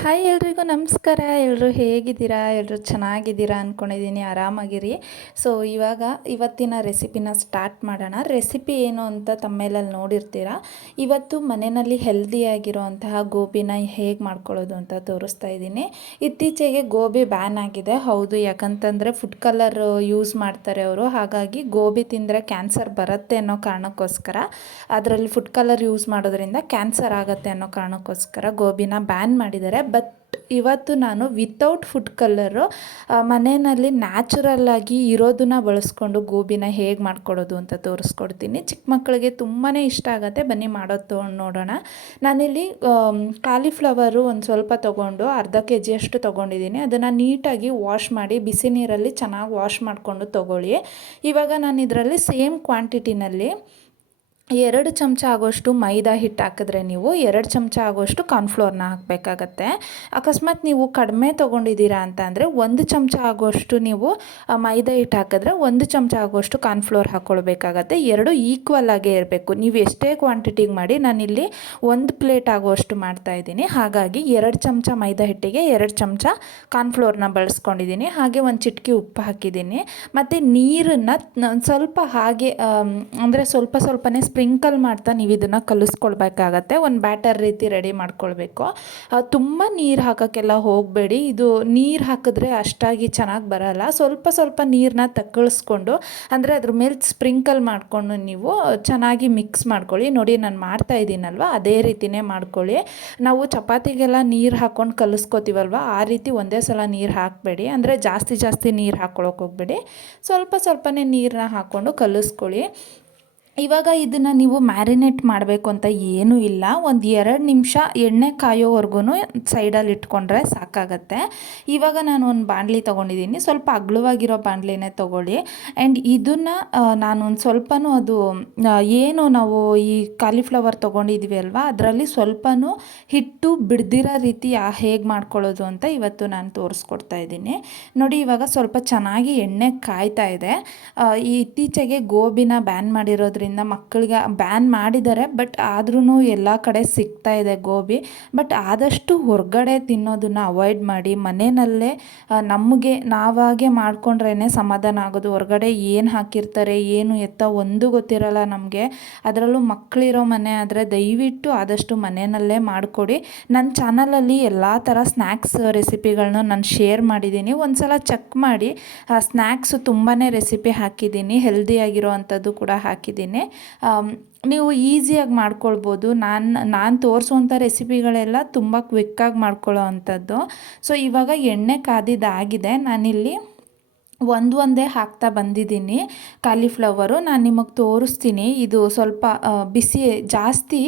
Hi ಎಲ್ರಿಗೂ ನಮಸ್ಕಾರ. ಎಲ್ಲರೂ ಹೇಗಿದ್ದೀರಾ? ಎಲ್ಲರೂ ಚೆನ್ನಾಗಿದ್ದೀರಾ ಅಂದ್ಕೊಂಡಿದ್ದೀನಿ ಆರಾಮಾಗಿರಿ. ಸೊ ಇವಾಗ ಇವತ್ತಿನ ರೆಸಿಪಿನ ಸ್ಟಾರ್ಟ್ ಮಾಡೋಣ. ರೆಸಿಪಿ ಏನು ಅಂತ ತಮ್ಮೇಲಲ್ಲಿ ನೋಡಿರ್ತೀರಾ? ಇವತ್ತು ಮನೆಯಲ್ಲಿ ಹೆಲ್ದಿಯಾಗಿರೋ ಅಂತಹ ಗೋಬಿನ ಹೇಗೆ ಮಾಡ್ಕೊಳ್ಳೋದು ಅಂತ ತೋರಿಸ್ತಾ ಇದ್ದೀನಿ. ಇತ್ತೀಚೆಗೆ ಗೋಬಿ ಬ್ಯಾನ್ ಆಗಿದೆ. ಹೌದು, ಯಾಕಂತಂದರೆ ಫುಡ್ ಕಲರ್ ಯೂಸ್ ಮಾಡ್ತಾರೆ ಅವರು. ಹಾಗಾಗಿ ಗೋಬಿ ತಿಂದರೆ ಕ್ಯಾನ್ಸರ್ ಬರುತ್ತೆ ಅನ್ನೋ ಕಾರಣಕ್ಕೋಸ್ಕರ, ಅದರಲ್ಲಿ ಫುಡ್ ಕಲರ್ ಯೂಸ್ ಮಾಡೋದ್ರಿಂದ ಕ್ಯಾನ್ಸರ್ ಆಗುತ್ತೆ ಅನ್ನೋ ಕಾರಣಕ್ಕೋಸ್ಕರ ಗೋಬಿನ ಬ್ಯಾನ್ ಮಾಡಿದ್ದಾರೆ. ಬಟ್ ಇವತ್ತು ನಾನು ವಿತೌಟ್ ಫುಡ್ ಕಲ್ಲರು ಮನೆಯಲ್ಲಿ ನ್ಯಾಚುರಲ್ಲಾಗಿ ಇರೋದನ್ನ ಬಳಸ್ಕೊಂಡು ಗೋಬಿನ ಹೇಗೆ ಮಾಡ್ಕೊಡೋದು ಅಂತ ತೋರಿಸ್ಕೊಡ್ತೀನಿ. ಚಿಕ್ಕ ಮಕ್ಕಳಿಗೆ ತುಂಬಾ ಇಷ್ಟ ಆಗುತ್ತೆ. ಬನ್ನಿ ಮಾಡೋದು ನೋಡೋಣ. ನಾನಿಲ್ಲಿ ಕಾಲಿಫ್ಲವರು ಒಂದು ಸ್ವಲ್ಪ ತೊಗೊಂಡು ಅರ್ಧ ಕೆ ಜಿಯಷ್ಟು ತೊಗೊಂಡಿದ್ದೀನಿ. ಅದನ್ನು ನೀಟಾಗಿ ವಾಶ್ ಮಾಡಿ ಬಿಸಿ ನೀರಲ್ಲಿ ಚೆನ್ನಾಗಿ ವಾಶ್ ಮಾಡಿಕೊಂಡು ತೊಗೊಳ್ಳಿ. ಇವಾಗ ನಾನು ಇದರಲ್ಲಿ ಸೇಮ್ ಕ್ವಾಂಟಿಟಿನಲ್ಲಿ ಎರಡು ಚಮಚ ಆಗೋಷ್ಟು ಮೈದಾ ಹಿಟ್ಟು ಹಾಕಿದ್ರೆ ನೀವು ಎರಡು ಚಮಚ ಆಗೋಷ್ಟು ಕಾರ್ನ್ಫ್ಲೋರ್ನ ಹಾಕಬೇಕಾಗತ್ತೆ. ಅಕಸ್ಮಾತ್ ನೀವು ಕಡಿಮೆ ತೊಗೊಂಡಿದ್ದೀರಾ ಅಂತ ಅಂದರೆ ಒಂದು ಚಮಚ ಆಗೋಷ್ಟು ನೀವು ಮೈದಾ ಹಿಟ್ಟು ಹಾಕಿದ್ರೆ ಒಂದು ಚಮಚ ಆಗೋಷ್ಟು ಕಾರ್ನ್ಫ್ಲೋರ್ ಹಾಕ್ಕೊಳ್ಬೇಕಾಗತ್ತೆ. ಎರಡು ಈಕ್ವಲ್ ಆಗೇ ಇರಬೇಕು. ನೀವು ಎಷ್ಟೇ ಕ್ವಾಂಟಿಟಿಗೆ ಮಾಡಿ ನಾನಿಲ್ಲಿ ಒಂದು ಪ್ಲೇಟ್ ಆಗೋಷ್ಟು ಮಾಡ್ತಾ ಇದ್ದೀನಿ. ಹಾಗಾಗಿ ಎರಡು ಚಮಚ ಮೈದಾ ಹಿಟ್ಟಿಗೆ ಎರಡು ಚಮಚ ಕಾರ್ನ್ಫ್ಲೋರ್ನ ಬಳಸ್ಕೊಂಡಿದ್ದೀನಿ. ಹಾಗೆ ಒಂದು ಚಿಟಕಿ ಉಪ್ಪು ಹಾಕಿದ್ದೀನಿ. ಮತ್ತು ನೀರನ್ನು ಸ್ವಲ್ಪ ಹಾಗೆ ಅಂದರೆ ಸ್ವಲ್ಪ ಸ್ವಲ್ಪನೇ ಸ್ಪ್ರಿಂಕಲ್ ಮಾಡ್ತಾ ನೀವು ಇದನ್ನು ಕಲಿಸ್ಕೊಳ್ಬೇಕಾಗತ್ತೆ. ಒಂದು ಬ್ಯಾಟರ್ ರೀತಿ ರೆಡಿ ಮಾಡ್ಕೊಳ್ಬೇಕು. ತುಂಬ ನೀರು ಹಾಕೋಕ್ಕೆಲ್ಲ ಹೋಗಬೇಡಿ. ಇದು ನೀರು ಹಾಕಿದ್ರೆ ಅಷ್ಟಾಗಿ ಚೆನ್ನಾಗಿ ಬರಲ್ಲ. ಸ್ವಲ್ಪ ಸ್ವಲ್ಪ ನೀರನ್ನ ತಕ್ಕಳಿಸ್ಕೊಂಡು, ಅಂದರೆ ಅದ್ರ ಮೇಲೆ ಸ್ಪ್ರಿಂಕಲ್ ಮಾಡಿಕೊಂಡು ನೀವು ಚೆನ್ನಾಗಿ ಮಿಕ್ಸ್ ಮಾಡ್ಕೊಳ್ಳಿ. ನೋಡಿ, ನಾನು ಮಾಡ್ತಾ ಇದ್ದೀನಲ್ವ? ಅದೇ ರೀತಿಯೇ ಮಾಡ್ಕೊಳ್ಳಿ. ನಾವು ಚಪಾತಿಗೆಲ್ಲ ನೀರು ಹಾಕ್ಕೊಂಡು ಕಲಿಸ್ಕೋತೀವಲ್ವ? ಆ ರೀತಿ ಒಂದೇ ಸಲ ನೀರು ಹಾಕಬೇಡಿ. ಅಂದರೆ ಜಾಸ್ತಿ ಜಾಸ್ತಿ ನೀರು ಹಾಕ್ಕೊಳಕ್ಕೆ ಹೋಗಬೇಡಿ. ಸ್ವಲ್ಪ ಸ್ವಲ್ಪನೇ ನೀರನ್ನ ಹಾಕ್ಕೊಂಡು ಕಲಿಸ್ಕೊಳ್ಳಿ. ಇವಾಗ ಇದನ್ನು ನೀವು ಮ್ಯಾರಿನೇಟ್ ಮಾಡಬೇಕು ಅಂತ ಏನೂ ಇಲ್ಲ. ಒಂದು ಎರಡು ನಿಮಿಷ ಎಣ್ಣೆ ಕಾಯೋವರೆಗೂ ಸೈಡಲ್ಲಿ ಇಟ್ಕೊಂಡ್ರೆ ಸಾಕಾಗತ್ತೆ. ಇವಾಗ ನಾನು ಒಂದು ಬಾಣಲಿ ತೊಗೊಂಡಿದ್ದೀನಿ ಸ್ವಲ್ಪ ಅಗ್ಲವಾಗಿರೋ ಬಾಣಲಿನೇ ತೊಗೊಳ್ಳಿ. ಆ್ಯಂಡ್ ಇದನ್ನು ನಾನು ಒಂದು ಸ್ವಲ್ಪನೂ ಅದು ಏನು ನಾವು ಈ ಕಾಲಿಫ್ಲವರ್ ತೊಗೊಂಡಿದ್ವಿ ಅಲ್ವಾ, ಅದರಲ್ಲಿ ಸ್ವಲ್ಪನೂ ಹಿಟ್ಟು ಬಿಡ್ದಿರೋ ರೀತಿ ಹೇಗೆ ಮಾಡ್ಕೊಳ್ಳೋದು ಅಂತ ಇವತ್ತು ನಾನು ತೋರಿಸ್ಕೊಡ್ತಾ ಇದ್ದೀನಿ. ನೋಡಿ ಇವಾಗ ಸ್ವಲ್ಪ ಚೆನ್ನಾಗಿ ಎಣ್ಣೆ ಕಾಯ್ತಾ ಇದೆ. ಇತ್ತೀಚೆಗೆ ಗೋಬಿನ ಬ್ಯಾನ್ ಮಾಡಿರೋದ್ರಿಂದ ಅದರಿಂದ ಮಕ್ಕಳಿಗೆ ಬ್ಯಾನ್ ಮಾಡಿದ್ದಾರೆ ಬಟ್ ಆದ್ರೂ ಎಲ್ಲ ಕಡೆ ಸಿಗ್ತಾ ಇದೆ ಗೋಬಿ. ಬಟ್ ಆದಷ್ಟು ಹೊರಗಡೆ ತಿನ್ನೋದನ್ನು ಅವಾಯ್ಡ್ ಮಾಡಿ ಮನೆಯಲ್ಲೇ ನಮಗೆ ನಾವಾಗೆ ಮಾಡ್ಕೊಂಡ್ರೇ ಸಮಾಧಾನ ಆಗೋದು. ಹೊರಗಡೆ ಏನು ಹಾಕಿರ್ತಾರೆ, ಏನು ಎತ್ತ ಒಂದು ಗೊತ್ತಿರಲ್ಲ ನಮಗೆ. ಅದರಲ್ಲೂ ಮಕ್ಕಳಿರೋ ಮನೆ ಆದರೆ ದಯವಿಟ್ಟು ಆದಷ್ಟು ಮನೆಯಲ್ಲೇ ಮಾಡಿಕೊಡಿ. ನನ್ನ ಚಾನಲಲ್ಲಿ ಎಲ್ಲ ಥರ ಸ್ನ್ಯಾಕ್ಸ್ ರೆಸಿಪಿಗಳನ್ನ ನಾನು ಶೇರ್ ಮಾಡಿದ್ದೀನಿ ಒಂದು ಸಲ ಚೆಕ್ ಮಾಡಿ ಸ್ನ್ಯಾಕ್ಸು ತುಂಬಾ ರೆಸಿಪಿ ಹಾಕಿದ್ದೀನಿ ಹೆಲ್ದಿಯಾಗಿರೋ ಅಂಥದ್ದು ಕೂಡ ಹಾಕಿದ್ದೀನಿ ನೀವು ಈಸಿಯಾಗಿ ಮಾಡ್ಕೊಳ್ಬೋದು. ನಾನು ನಾನು ತೋರಿಸುವಂಥ ರೆಸಿಪಿಗಳೆಲ್ಲ ತುಂಬ ಕ್ವಿಕ್ಕಾಗಿ ಮಾಡ್ಕೊಳ್ಳೋ ಅಂಥದ್ದು. ಸೊ ಇವಾಗ ಎಣ್ಣೆ ಕಾದಿದ್ದಾಗಿದೆ. ನಾನಿಲ್ಲಿ ಒಂದು ಒಂದೇ ಹಾಕ್ತಾ ಬಂದಿದ್ದೀನಿ. ಕಾಲಿಫ್ಲವರು ನಾನು ನಿಮಗೆ ತೋರಿಸ್ತೀನಿ. ಇದು ಸ್ವಲ್ಪ ಬಿಸಿ, ಜಾಸ್ತಿ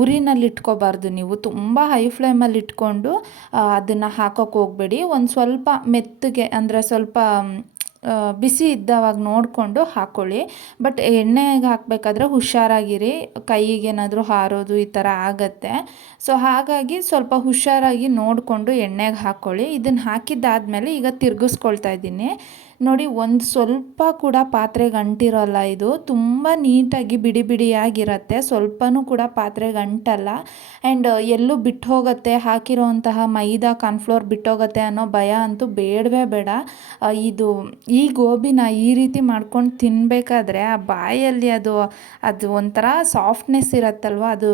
ಉರಿನಲ್ಲಿ ಇಟ್ಕೋಬಾರ್ದು ನೀವು. ತುಂಬ ಹೈ ಫ್ಲೇಮಲ್ಲಿ ಇಟ್ಕೊಂಡು ಅದನ್ನು ಹಾಕೋಕ್ಕೆ ಹೋಗಬೇಡಿ. ಒಂದು ಸ್ವಲ್ಪ ಮೆತ್ತಗೆ, ಅಂದರೆ ಸ್ವಲ್ಪ ಬಿಸಿ ಇದ್ದವಾಗ ನೋಡಿಕೊಂಡು ಹಾಕ್ಕೊಳ್ಳಿ ಬಟ್ ಎಣ್ಣೆಗೆ ಹಾಕಬೇಕಾದ್ರೆ ಹುಷಾರಾಗಿರಿ. ಕೈಗೆ ಏನಾದರೂ ಹಾರೋದು ಈ ಥರ ಆಗತ್ತೆ. ಸೊ ಹಾಗಾಗಿ ಸ್ವಲ್ಪ ಹುಷಾರಾಗಿ ನೋಡಿಕೊಂಡು ಎಣ್ಣೆಗೆ ಹಾಕ್ಕೊಳ್ಳಿ ಇದನ್ನು ಹಾಕಿದ್ದಾದಮೇಲೆ ಈಗ ತಿರುಗಿಸ್ಕೊಳ್ತಾ ಇದ್ದೀನಿ. ನೋಡಿ, ಒಂದು ಸ್ವಲ್ಪ ಕೂಡ ಪಾತ್ರೆಗೆ ಅಂಟಿರೋಲ್ಲ ಇದು. ತುಂಬ ನೀಟಾಗಿ ಬಿಡಿ ಬಿಡಿಯಾಗಿರುತ್ತೆ. ಸ್ವಲ್ಪನೂ ಕೂಡ ಪಾತ್ರೆಗೆ ಅಂಟಲ್ಲ. ಆ್ಯಂಡ್ ಎಲ್ಲೂ ಬಿಟ್ಟು ಹೋಗುತ್ತೆ ಹಾಕಿರೋವಂತಹ ಮೈದಾ ಕಾರ್ನ್ಫ್ಲೋರ್ ಬಿಟ್ಟೋಗುತ್ತೆ ಅನ್ನೋ ಭಯ ಅಂತೂ ಬೇಡವೇ ಬೇಡ. ಇದು ಈ ಗೋಬಿನ ಈ ರೀತಿ ಮಾಡ್ಕೊಂಡು ತಿನ್ನಬೇಕಾದ್ರೆ ಆ ಬಾಯಲ್ಲಿ ಅದು ಅದು ಒಂಥರ ಸಾಫ್ಟ್ನೆಸ್ ಇರುತ್ತಲ್ವ? ಅದು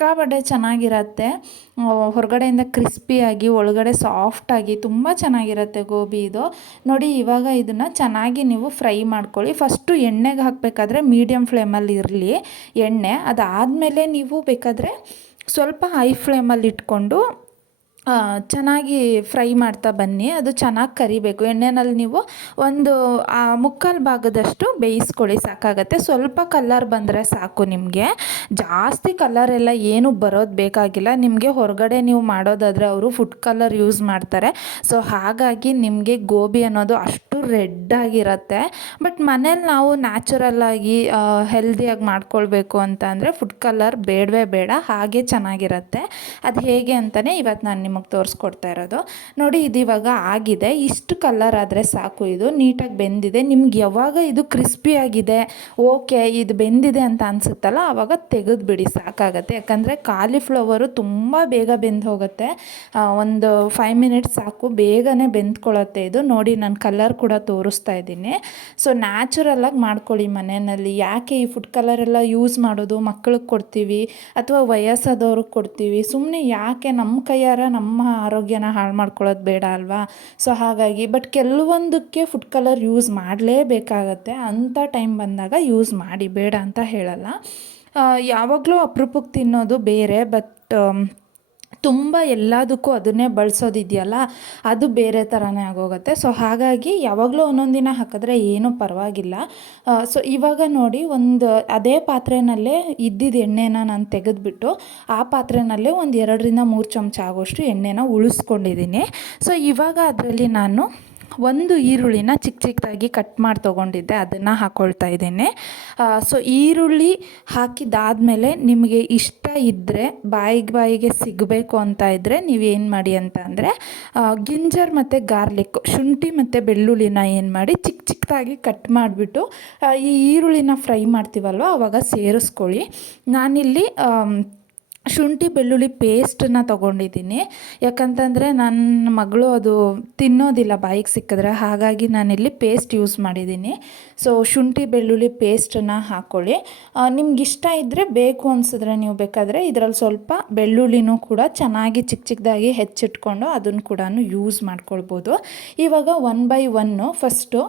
ಸಿಕ್ಕಾಪಟ್ಟೆ ಚೆನ್ನಾಗಿರತ್ತೆ. ಹೊರಗಡೆಯಿಂದ ಕ್ರಿಸ್ಪಿಯಾಗಿ ಒಳಗಡೆ ಸಾಫ್ಟಾಗಿ ತುಂಬ ಚೆನ್ನಾಗಿರತ್ತೆ ಗೋಬಿ ಇದು. ನೋಡಿ, ಇವಾಗ ಇದನ್ನು ಚೆನ್ನಾಗಿ ನೀವು ಫ್ರೈ ಮಾಡ್ಕೊಳ್ಳಿ. ಫಸ್ಟು ಎಣ್ಣೆಗೆ ಹಾಕಬೇಕಾದ್ರೆ ಮೀಡಿಯಮ್ ಫ್ಲೇಮಲ್ಲಿ ಇರಲಿ ಎಣ್ಣೆ. ಅದಾದಮೇಲೆ ನೀವು ಬೇಕಾದರೆ ಸ್ವಲ್ಪ ಹೈ ಫ್ಲೇಮಲ್ಲಿ ಇಟ್ಕೊಂಡು ಚೆನ್ನಾಗಿ ಫ್ರೈ ಮಾಡ್ತಾ ಬನ್ನಿ. ಅದು ಚೆನ್ನಾಗಿ ಕರಿಬೇಕು. ಎಣ್ಣೆನಲ್ಲಿ ನೀವು ಒಂದು, ಆ, ಮುಕ್ಕಾಲು ಭಾಗದಷ್ಟು ಬೇಯಿಸ್ಕೊಳ್ಳಿ, ಸಾಕಾಗತ್ತೆ. ಸ್ವಲ್ಪ ಕಲ್ಲರ್ ಬಂದರೆ ಸಾಕು ನಿಮಗೆ. ಜಾಸ್ತಿ ಕಲರ್ ಎಲ್ಲ ಏನು ಬರೋದು ಬೇಕಾಗಿಲ್ಲ. ನಿಮಗೆ ಹೊರಗಡೆ ನೀವು ಮಾಡೋದಾದರೆ ಅವರು ಫುಡ್ ಕಲರ್ ಯೂಸ್ ಮಾಡ್ತಾರೆ. ಸೊ ಹಾಗಾಗಿ ನಿಮಗೆ ಗೋಬಿ ಅನ್ನೋದು ಅಷ್ಟು ರೆಡ್ ಆಗಿರುತ್ತೆ. ಬಟ್ ಮನೇಲಿ ನಾವು ನ್ಯಾಚುರಲ್ಲಾಗಿ ಹೆಲ್ದಿಯಾಗಿ ಮಾಡ್ಕೊಳ್ಬೇಕು ಅಂತ ಅಂದರೆ ಫುಡ್ ಕಲರ್ ಬೇಡವೇ ಬೇಡ, ಹಾಗೆ ಚೆನ್ನಾಗಿರುತ್ತೆ. ಅದು ಹೇಗೆ ಅಂತಲೇ ಇವತ್ತು ನಾನು ನಿಮಗೆ ತೋರಿಸ್ಕೊಡ್ತಾ ಇರೋದು. ನೋಡಿ, ಇದು ಇವಾಗ ಆಗಿದೆ. ಇಷ್ಟು ಕಲರ್ ಆದರೆ ಸಾಕು ಇದು. ನೀಟಾಗಿ ಬೆಂದಿದೆ. ನಿಮ್ಗೆ ಯಾವಾಗ ಇದು ಕ್ರಿಸ್ಪಿಯಾಗಿದೆ ಓಕೆ, ಇದು ಬೆಂದಿದೆ ಅಂತ ಅನಿಸುತ್ತಲ್ಲ ಆವಾಗ ತೆಗೆದುಬಿಡಿ ಸಾಕಾಗತ್ತೆ. ಯಾಕಂದರೆ ಕಾಲಿಫ್ಲವರು ತುಂಬ ಬೇಗ ಬೆಂದು ಹೋಗುತ್ತೆ. ಒಂದು ಫೈವ್ ಮಿನಿಟ್ಸ್ ಸಾಕು, ಬೇಗನೆ ಬೆಂದ್ಕೊಳ್ಳುತ್ತೆ ಇದು. ನೋಡಿ ನನ್ನ ಕಲರ್ ಕೂಡ ತೋರಿಸ್ತಾ ಇದ್ದೀನಿ. ಸೊ ನ್ಯಾಚುರಲ್ಲಾಗಿ ಮಾಡ್ಕೊಳ್ಳಿ ಮನೆಯಲ್ಲಿ. ಯಾಕೆ ಈ ಫುಡ್ ಕಲರ್ ಎಲ್ಲ ಯೂಸ್ ಮಾಡೋದು? ಮಕ್ಕಳಿಗೆ ಕೊಡ್ತೀವಿ ಅಥವಾ ವಯಸ್ಸಾದವ್ರಿಗೆ ಕೊಡ್ತೀವಿ? ಸುಮ್ಮನೆ ಯಾಕೆ ನಮ್ಮ ಕೈಯಾರ ನಮ್ಮ ಆರೋಗ್ಯನ ಹಾಳು ಮಾಡ್ಕೊಳ್ಳೋದು ಬೇಡ ಅಲ್ವಾ? ಸೊ ಹಾಗಾಗಿ ಬಟ್ ಕೆಲವೊಂದಕ್ಕೆ ಫುಡ್ ಕಲರ್ ಯೂಸ್ ಮಾಡಲೇಬೇಕಾಗತ್ತೆ. ಅಂಥ ಟೈಮ್ ಬಂದಾಗ ಯೂಸ್ ಮಾಡಿ, ಬೇಡ ಅಂತ ಹೇಳಲ್ಲ. ಯಾವಾಗಲೂ ಅಪರೂಪಕ್ಕೆ ತಿನ್ನೋದು ಬೇರೆ ಬಟ್ ತುಂಬ ಎಲ್ಲದಕ್ಕೂ ಅದನ್ನೇ ಬಳಸೋದಿದೆಯಲ್ಲ, ಅದು ಬೇರೆ ಥರನೇ ಆಗೋಗುತ್ತೆ. ಸೊ ಹಾಗಾಗಿ ಯಾವಾಗಲೂ ಒಂದೊಂದು ದಿನ ಹಾಕಿದ್ರೆ ಏನೂ ಪರವಾಗಿಲ್ಲ. ಸೊ ಇವಾಗ ನೋಡಿ ಒಂದು ಅದೇ ಪಾತ್ರೆನಲ್ಲೇ ಇದ್ದಿದ್ದ ಎಣ್ಣೆನ ನಾನು ತೆಗೆದುಬಿಟ್ಟು, ಆ ಪಾತ್ರೆನಲ್ಲೇ ಒಂದು ಎರಡರಿಂದ ಮೂರು ಚಮಚ ಆಗೋಷ್ಟು ಎಣ್ಣೆನ ಉಳಿಸ್ಕೊಂಡಿದ್ದೀನಿ. ಸೊ ಇವಾಗ ಅದರಲ್ಲಿ ನಾನು ಒಂದು ಈರುಳ್ಳಿನ ಚಿಕ್ಕ ಚಿಕ್ಕದಾಗಿ ಕಟ್ ಮಾಡಿ ತೊಗೊಂಡಿದ್ದೆ, ಅದನ್ನು ಹಾಕ್ಕೊಳ್ತಾ ಇದ್ದೇನೆ. ಸೊ ಈರುಳ್ಳಿ ಹಾಕಿದಾದಮೇಲೆ ನಿಮಗೆ ಇಷ್ಟ ಇದ್ದರೆ ಬಾಯಿಗೆ ಬಾಯಿಗೆ ಸಿಗಬೇಕು ಅಂತ ಇದ್ದರೆ ನೀವೇನು ಮಾಡಿ ಅಂತ ಅಂದರೆ ಗಿಂಜರ್ ಮತ್ತು ಗಾರ್ಲಿಕ್, ಶುಂಠಿ ಮತ್ತು ಬೆಳ್ಳುಳ್ಳಿನ ಏನು ಮಾಡಿ ಚಿಕ್ಕ ಚಿಕ್ಕದಾಗಿ ಕಟ್ ಮಾಡಿಬಿಟ್ಟು ಈ ಈರುಳ್ಳಿನ ಫ್ರೈ ಮಾಡ್ತೀವಲ್ವ ಆವಾಗ ಸೇರಿಸ್ಕೊಳ್ಳಿ. ನಾನಿಲ್ಲಿ ಶುಂಠಿ, ಬೆಳ್ಳುಳ್ಳಿ ಪೇಸ್ಟನ್ನ ತೊಗೊಂಡಿದ್ದೀನಿ. ಯಾಕಂತಂದರೆ ನನ್ನ ಮಗಳು ಅದು ತಿನ್ನೋದಿಲ್ಲ ಬಾಯಿಗೆ ಸಿಕ್ಕಿದ್ರೆ, ಹಾಗಾಗಿ ನಾನಿಲ್ಲಿ ಪೇಸ್ಟ್ ಯೂಸ್ ಮಾಡಿದ್ದೀನಿ. ಸೊ ಶುಂಠಿ, ಬೆಳ್ಳುಳ್ಳಿ ಪೇಸ್ಟನ್ನು ಹಾಕ್ಕೊಳ್ಳಿ ನಿಮ್ಗೆ ಇಷ್ಟ ಇದ್ದರೆ ಬೇಕು ಅನಿಸಿದ್ರೆ ನೀವು ಬೇಕಾದರೆ ಇದರಲ್ಲಿ ಸ್ವಲ್ಪ ಬೆಳ್ಳುಳ್ಳಿನೂ ಕೂಡ ಚೆನ್ನಾಗಿ ಚಿಕ್ಕ ಚಿಕ್ಕದಾಗಿ ಹೆಚ್ಚಿಟ್ಕೊಂಡು ಅದನ್ನು ಕೂಡ ಯೂಸ್ ಮಾಡ್ಕೊಳ್ಬೋದು. ಇವಾಗ one by one first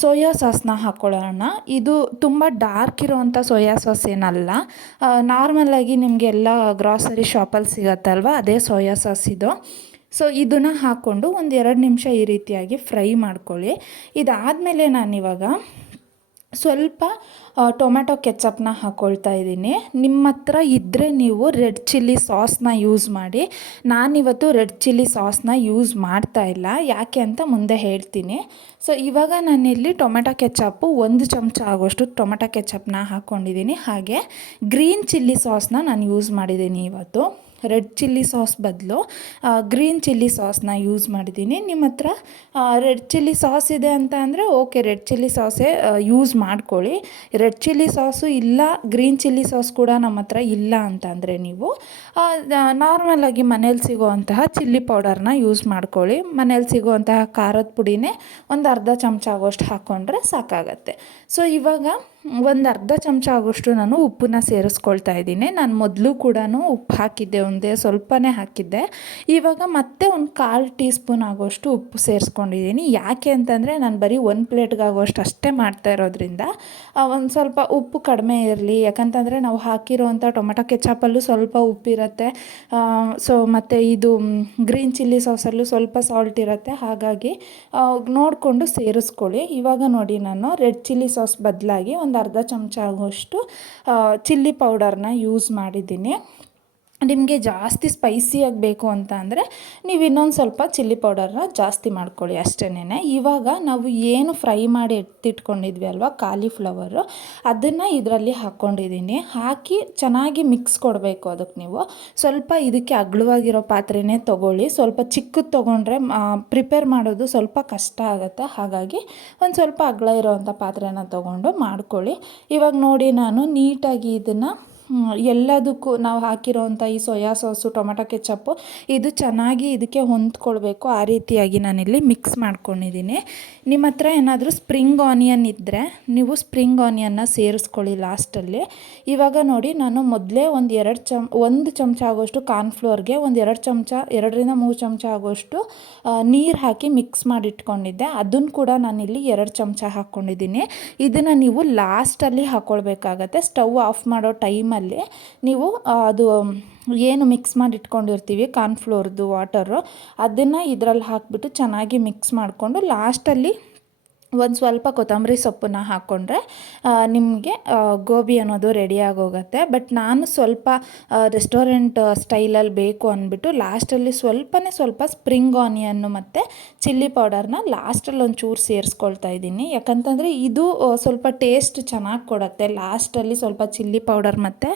soya ಸಾಸ್ನ ಹಾಕ್ಕೊಳ್ಳೋಣ ಇದು ತುಂಬ ಡಾರ್ಕ್ ಇರೋವಂಥ ಸೋಯಾ ಸಾಸ್ ಏನಲ್ಲ. ನಾರ್ಮಲಾಗಿ ನಿಮಗೆಲ್ಲ ಗ್ರಾಸರಿ ಶಾಪಲ್ಲಿ ಸಿಗತ್ತಲ್ವ? ಅದೇ ಸೋಯಾ ಸಾಸ್ ಇದು. ಸೊ ಇದನ್ನು ಹಾಕ್ಕೊಂಡು ಒಂದು ಎರಡು ನಿಮಿಷ ಈ ರೀತಿಯಾಗಿ ಫ್ರೈ ಮಾಡ್ಕೊಳ್ಳಿ. ಇದಾದಮೇಲೆ ನಾನಿವಾಗ ಸ್ವಲ್ಪ ಟೊಮೆಟೊ ಕೆಚಪ್ನ ಹಾಕ್ಕೊಳ್ತಾ ಇದ್ದೀನಿ. ನಿಮ್ಮ ಹತ್ರ ಇದ್ದರೆ ನೀವು ರೆಡ್ ಚಿಲ್ಲಿ ಸಾಸ್ನ ಯೂಸ್ ಮಾಡಿ. ನಾನಿವತ್ತು ರೆಡ್ ಚಿಲ್ಲಿ ಸಾಸ್ನ ಯೂಸ್ ಮಾಡ್ತಾ ಇಲ್ಲ. ಯಾಕೆ ಅಂತ ಮುಂದೆ ಹೇಳ್ತೀನಿ. ಸೊ, ಇವಾಗ ನಾನಿಲ್ಲಿ ಟೊಮೆಟೊ ಕೆಚಪ್ಪು ಒಂದು ಚಮಚ ಆಗೋಷ್ಟು ಟೊಮೆಟೊ ಕೆಚಪ್ನ ಹಾಕ್ಕೊಂಡಿದ್ದೀನಿ ಹಾಗೆ ಗ್ರೀನ್ ಚಿಲ್ಲಿ ಸಾಸ್ನ ನಾನು ಯೂಸ್ ಮಾಡಿದ್ದೀನಿ ಇವತ್ತು. ರೆಡ್ ಚಿಲ್ಲಿ ಸಾಸ್ ಬದಲು ಗ್ರೀನ್ ಚಿಲ್ಲಿ ಸಾಸ್ನ ಯೂಸ್ ಮಾಡಿದ್ದೀನಿ. ನಿಮ್ಮ ಹತ್ರ ರೆಡ್ ಚಿಲ್ಲಿ ಸಾಸ್ ಇದೆ ಅಂತ ಅಂದರೆ ಓಕೆ, ರೆಡ್ ಚಿಲ್ಲಿ ಸಾಸೇ ಯೂಸ್ ಮಾಡ್ಕೊಳ್ಳಿ. ರೆಡ್ ಚಿಲ್ಲಿ ಸಾಸು ಇಲ್ಲ, ಗ್ರೀನ್ ಚಿಲ್ಲಿ ಸಾಸ್ ಕೂಡ ನಮ್ಮ ಹತ್ರ ಇಲ್ಲ ಅಂತ ಅಂದರೆ ನೀವು ನಾರ್ಮಲಾಗಿ ಮನೇಲಿ ಸಿಗುವಂತಹ ಚಿಲ್ಲಿ ಪೌಡರ್ನ ಯೂಸ್ ಮಾಡ್ಕೊಳ್ಳಿ. ಮನೇಲಿ ಸಿಗುವಂತಹ ಖಾರದ ಪುಡಿನೇ ಒಂದು ಅರ್ಧ ಚಮಚ ಆಗೋಷ್ಟು ಹಾಕ್ಕೊಂಡ್ರೆ ಸಾಕಾಗತ್ತೆ. ಸೊ, ಇವಾಗ ಒಂದು ಅರ್ಧ ಚಮಚ ಆಗೋಷ್ಟು ನಾನು ಉಪ್ಪನ್ನ ಸೇರಿಸ್ಕೊಳ್ತಾ ಇದ್ದೀನಿ. ನಾನು ಮೊದಲು ಕೂಡ ಉಪ್ಪು ಹಾಕಿದ್ದೆ ಒಂದೇ ಸ್ವಲ್ಪನೇ ಹಾಕಿದ್ದೆ. ಇವಾಗ ಮತ್ತೆ ಒಂದು ಕಾಲು ಟೀ ಸ್ಪೂನ್ ಆಗೋಷ್ಟು ಉಪ್ಪು ಸೇರಿಸ್ಕೊಂಡಿದ್ದೀನಿ. ಯಾಕೆ ಅಂತಂದರೆ ನಾನು ಬರೀ ಒಂದು ಪ್ಲೇಟ್ಗಾಗೋಷ್ಟು ಅಷ್ಟೇ ಮಾಡ್ತಾ ಇರೋದ್ರಿಂದ ಒಂದು ಸ್ವಲ್ಪ ಉಪ್ಪು ಕಡಿಮೆ ಇರಲಿ. ಯಾಕಂತಂದರೆ ನಾವು ಹಾಕಿರೋವಂಥ ಟೊಮೆಟೊ ಕೆಚಪಲ್ಲೂ ಸ್ವಲ್ಪ ಉಪ್ಪಿರುತ್ತೆ ಸೊ ಮತ್ತು ಇದು ಗ್ರೀನ್ ಚಿಲ್ಲಿ ಸಾಸಲ್ಲೂ ಸ್ವಲ್ಪ ಸಾಲ್ಟ್ ಇರುತ್ತೆ. ಹಾಗಾಗಿ ನೋಡಿಕೊಂಡು ಸೇರಿಸ್ಕೊಳ್ಳಿ. ಇವಾಗ ನೋಡಿ ನಾನು ರೆಡ್ ಚಿಲ್ಲಿ ಸಾಸ್ ಬದಲಾಗಿ ಒಂದು ಅರ್ಧ ಚಮಚ ಆಗೋಷ್ಟು ಚಿಲ್ಲಿ ಪೌಡರ್ನ ಯೂಸ್ ಮಾಡಿದ್ದೀನಿ. ನಿಮಗೆ ಜಾಸ್ತಿ ಸ್ಪೈಸಿಯಾಗಿ ಬೇಕು ಅಂತ ಅಂದರೆ ನೀವು ಇನ್ನೊಂದು ಸ್ವಲ್ಪ ಚಿಲ್ಲಿ ಪೌಡರ್ನ ಜಾಸ್ತಿ ಮಾಡ್ಕೊಳ್ಳಿ ಅಷ್ಟೇನೆ ಇವಾಗ ನಾವು ಏನು ಫ್ರೈ ಮಾಡಿ ಎತ್ತಿಟ್ಕೊಂಡಿದ್ವಿ ಅಲ್ವಾ ಕಾಲಿಫ್ಲವರು ಅದನ್ನು ಇದರಲ್ಲಿ ಹಾಕ್ಕೊಂಡಿದ್ದೀನಿ ಹಾಕಿ ಚೆನ್ನಾಗಿ ಮಿಕ್ಸ್ ಕೊಡಬೇಕು ಅದಕ್ಕೆ ನೀವು. ಸ್ವಲ್ಪ ಇದಕ್ಕೆ ಅಗ್ಲವಾಗಿರೋ ಪಾತ್ರೆನೇ ತೊಗೊಳ್ಳಿ. ಸ್ವಲ್ಪ ಚಿಕ್ಕದು ತೊಗೊಂಡ್ರೆ ಪ್ರಿಪೇರ್ ಮಾಡೋದು ಸ್ವಲ್ಪ ಕಷ್ಟ ಆಗುತ್ತೆ. ಹಾಗಾಗಿ ಒಂದು ಸ್ವಲ್ಪ ಅಗ್ಳ ಇರೋವಂಥ ಪಾತ್ರೆನ ತೊಗೊಂಡು ಮಾಡ್ಕೊಳ್ಳಿ. ಇವಾಗ ನೋಡಿ ನಾನು ನೀಟಾಗಿ ಇದನ್ನು ಎಲ್ಲದಕ್ಕೂ ನಾವು ಹಾಕಿರೋವಂಥ ಈ ಸೋಯಾ ಸಾಸು, ಟೊಮೆಟೊ ಕೆಚಪ್ಪು, ಇದು ಚೆನ್ನಾಗಿ ಇದಕ್ಕೆ ಹೊಂದ್ಕೊಳ್ಬೇಕು. ಆ ರೀತಿಯಾಗಿ ನಾನಿಲ್ಲಿ ಮಿಕ್ಸ್ ಮಾಡ್ಕೊಂಡಿದ್ದೀನಿ. ನಿಮ್ಮ ಹತ್ರ ಏನಾದರೂ ಸ್ಪ್ರಿಂಗ್ ಆನಿಯನ್ ಇದ್ದರೆ ನೀವು ಸ್ಪ್ರಿಂಗ್ ಆನಿಯನ್ನ ಸೇರಿಸ್ಕೊಳ್ಳಿ ಲಾಸ್ಟಲ್ಲಿ. ಇವಾಗ ನೋಡಿ, ನಾನು ಮೊದಲೇ ಒಂದು ಎರಡು ಚಮ್, ಒಂದು ಚಮಚ ಆಗೋಷ್ಟು ಕಾರ್ನ್ಫ್ಲೋರ್ಗೆ, ಒಂದು ಎರಡು ಚಮಚ, ಎರಡರಿಂದ ಮೂರು ಚಮಚ ಆಗೋಷ್ಟು ನೀರು ಹಾಕಿ ಮಿಕ್ಸ್ ಮಾಡಿಟ್ಕೊಂಡಿದ್ದೆ. ಅದನ್ನು ಕೂಡ ನಾನಿಲ್ಲಿ ಎರಡು ಚಮಚ ಹಾಕ್ಕೊಂಡಿದ್ದೀನಿ ಇದನ್ನು ನೀವು ಲಾಸ್ಟಲ್ಲಿ ಹಾಕ್ಕೊಳ್ಬೇಕಾಗತ್ತೆ ಸ್ಟವ್ ಆಫ್ ಮಾಡೋ ಟೈಮಲ್ಲಿ ನೀವು ಅದು, ಏನು ಮಿಕ್ಸ್ ಮಾಡಿ ಇಟ್ಕೊಂಡಿರ್ತೀವಿ ಕಾರ್ನ್ಫ್ಲೋರ್ದು ವಾಟರು ಅದನ್ನು ಇದರಲ್ಲಿ ಹಾಕಿಬಿಟ್ಟು ಚೆನ್ನಾಗಿ ಮಿಕ್ಸ್ ಮಾಡಿಕೊಂಡು ಲಾಸ್ಟಲ್ಲಿ ಒಂದು ಸ್ವಲ್ಪ ಕೊತ್ತಂಬರಿ ಸೊಪ್ಪನ್ನ ಹಾಕ್ಕೊಂಡ್ರೆ ನಿಮಗೆ ಗೋಬಿ ಅನ್ನೋದು ರೆಡಿ ಆಗೋಗುತ್ತೆ. ಬಟ್ ನಾನು ಸ್ವಲ್ಪ ರೆಸ್ಟೋರೆಂಟ್ ಸ್ಟೈಲಲ್ಲಿ ಬೇಕು ಅಂದ್ಬಿಟ್ಟು ಲಾಸ್ಟಲ್ಲಿ ಸ್ವಲ್ಪನೇ ಸ್ವಲ್ಪ ಸ್ಪ್ರಿಂಗ್ ಆನಿಯನ್ನು ಮತ್ತು ಚಿಲ್ಲಿ ಪೌಡರ್ನ ಲಾಸ್ಟಲ್ಲಿ ಒಂಚೂರು ಸೇರಿಸ್ಕೊಳ್ತಾ ಇದ್ದೀನಿ. ಯಾಕಂತಂದರೆ ಇದು ಸ್ವಲ್ಪ ಟೇಸ್ಟ್ ಚೆನ್ನಾಗಿ ಕೊಡುತ್ತೆ. ಲಾಸ್ಟಲ್ಲಿ ಸ್ವಲ್ಪ ಚಿಲ್ಲಿ ಪೌಡರ್ ಮತ್ತು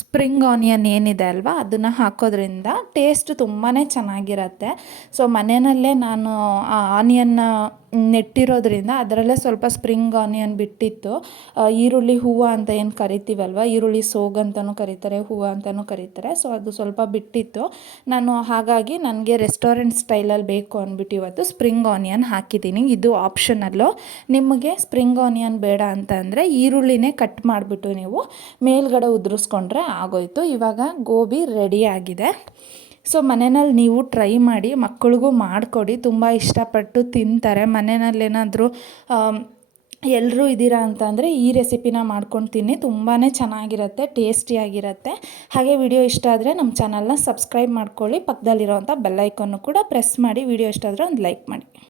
ಸ್ಪ್ರಿಂಗ್ ಆನಿಯನ್ ಏನಿದೆ ಅಲ್ವಾ, ಅದನ್ನು ಹಾಕೋದ್ರಿಂದ ಟೇಸ್ಟ್ ತುಂಬಾ ಚೆನ್ನಾಗಿರತ್ತೆ. ಸೊ ಮನೆಯಲ್ಲೇ ನಾನು ಆನಿಯನ್ನ ನೆಟ್ಟಿರೋದ್ರಿಂದ ಅದರಲ್ಲೇ ಸ್ವಲ್ಪ ಸ್ಪ್ರಿಂಗ್ ಆನಿಯನ್ ಬಿಟ್ಟಿತ್ತು. ಈರುಳ್ಳಿ ಹೂವು ಅಂತ ಏನು ಕರಿತೀವಲ್ವ? ಈರುಳ್ಳಿ ಸೋಗ್ ಅಂತಲೂ ಕರೀತಾರೆ, ಹೂವು ಅಂತಲೂ ಕರೀತಾರೆ. ಸೊ ಅದು ಸ್ವಲ್ಪ ಬಿಟ್ಟಿತ್ತು. ನಾನು ಹಾಗಾಗಿ ನನಗೆ ರೆಸ್ಟೋರೆಂಟ್ ಸ್ಟೈಲಲ್ಲಿ ಬೇಕು ಅಂದ್ಬಿಟ್ಟು ಇವತ್ತು ಸ್ಪ್ರಿಂಗ್ ಆನಿಯನ್ ಹಾಕಿದ್ದೀನಿ. ಇದು ಆಪ್ಷನಲ್ಲು. ನಿಮಗೆ ಸ್ಪ್ರಿಂಗ್ ಆನಿಯನ್ ಬೇಡ ಅಂತ ಅಂದರೆ ಈರುಳ್ಳಿನೇ ಕಟ್ ಮಾಡಿಬಿಟ್ಟು ನೀವು ಮೇಲ್ಗಡೆ ಉದುರಿಸ್ಕೊಂಡ್ರೆ ಆಗೋಯ್ತು. ಇವಾಗ ಗೋಬಿ ರೆಡಿ ಆಗಿದೆ. ಸೊ ಮನೆಯಲ್ಲಿ ನೀವು ಟ್ರೈ ಮಾಡಿ ಮಕ್ಕಳಿಗೂ ಮಾಡಿಕೊಡಿ. ತುಂಬ ಇಷ್ಟಪಟ್ಟು ತಿಂತಾರೆ. ಮನೆಯಲ್ಲೇನಾದರೂ ಎಲ್ಲರೂ ಇದ್ದೀರಾ ಅಂತಂದರೆ ಈ ರೆಸಿಪಿನ ಮಾಡ್ಕೊಂಡು ತಿನ್ನಿ. ತುಂಬಾ ಚೆನ್ನಾಗಿರುತ್ತೆ, ಟೇಸ್ಟಿಯಾಗಿರುತ್ತೆ. ಹಾಗೆ ವಿಡಿಯೋ ಇಷ್ಟ ಆದರೆ ನಮ್ಮ ಚಾನಲ್ನ ಸಬ್ಸ್ಕ್ರೈಬ್ ಮಾಡ್ಕೊಳ್ಳಿ. ಪಕ್ಕದಲ್ಲಿರೋಂಥ ಬೆಲ್ಲೈಕನ್ನು ಕೂಡ ಪ್ರೆಸ್ ಮಾಡಿ. ವಿಡಿಯೋ ಇಷ್ಟ ಆದರೆ ಒಂದು ಲೈಕ್ ಮಾಡಿ.